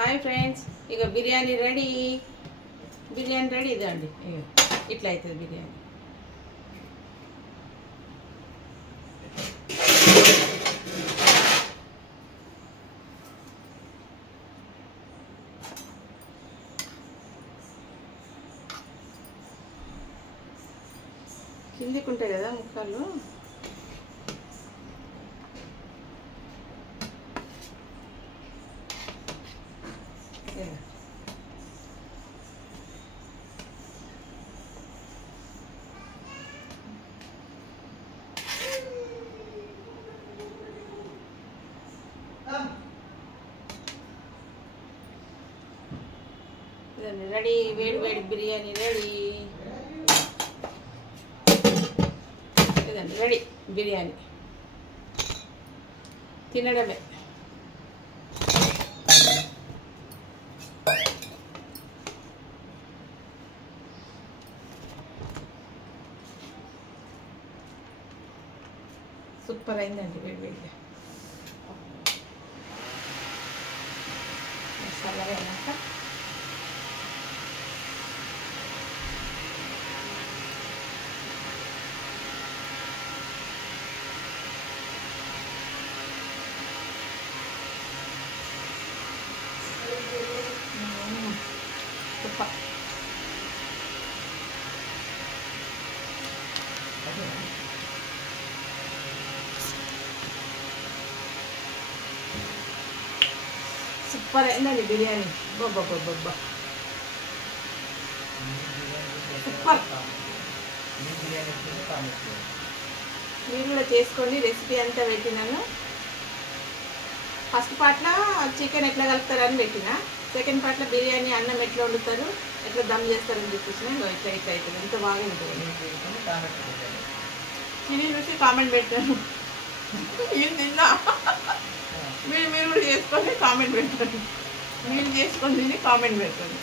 Hi friends, ఇక biryani ready. ఇదండి, ఇక ఇట్లా అవుతుంది బిర్యానీ. కిందికి ఉంటాయి కదా ముక్కలు. రెడీ, వేడి వేడి బిర్యానీ రెడీ. ఇదండి రెడీ బిర్యానీ, తినడమే. సూపర్ అయిందండి వేడి వేడిగా. మసాలా అయినాక సూపర్. సూపర్ అయిందండి బిర్యానీ. బొబ్బా బొబ్బా సూపర్. మీరు కూడా చేసుకోండి. రెసిపీ అంతా పెట్టినాను. ఫస్ట్ పార్ట్లో చికెన్ ఎట్లా కలుపుతారని పెట్టిన, సెకండ్ పార్ట్లో బిర్యానీ అన్నం ఎట్లా వండుతారు, ఎట్లా దమ్ చేస్తారని చెప్పేసిన. ఇట్లా ఇట్లా అవుతుంది, ఎంత బాగా ఉంటుంది. తిని చూసి కామెంట్ పెట్టాను. ఏం తిన్నా మీరు కూడా చేసుకొని కామెంట్ పెట్టండి. మీరు చేసుకొని తిని కామెంట్ పెట్టండి.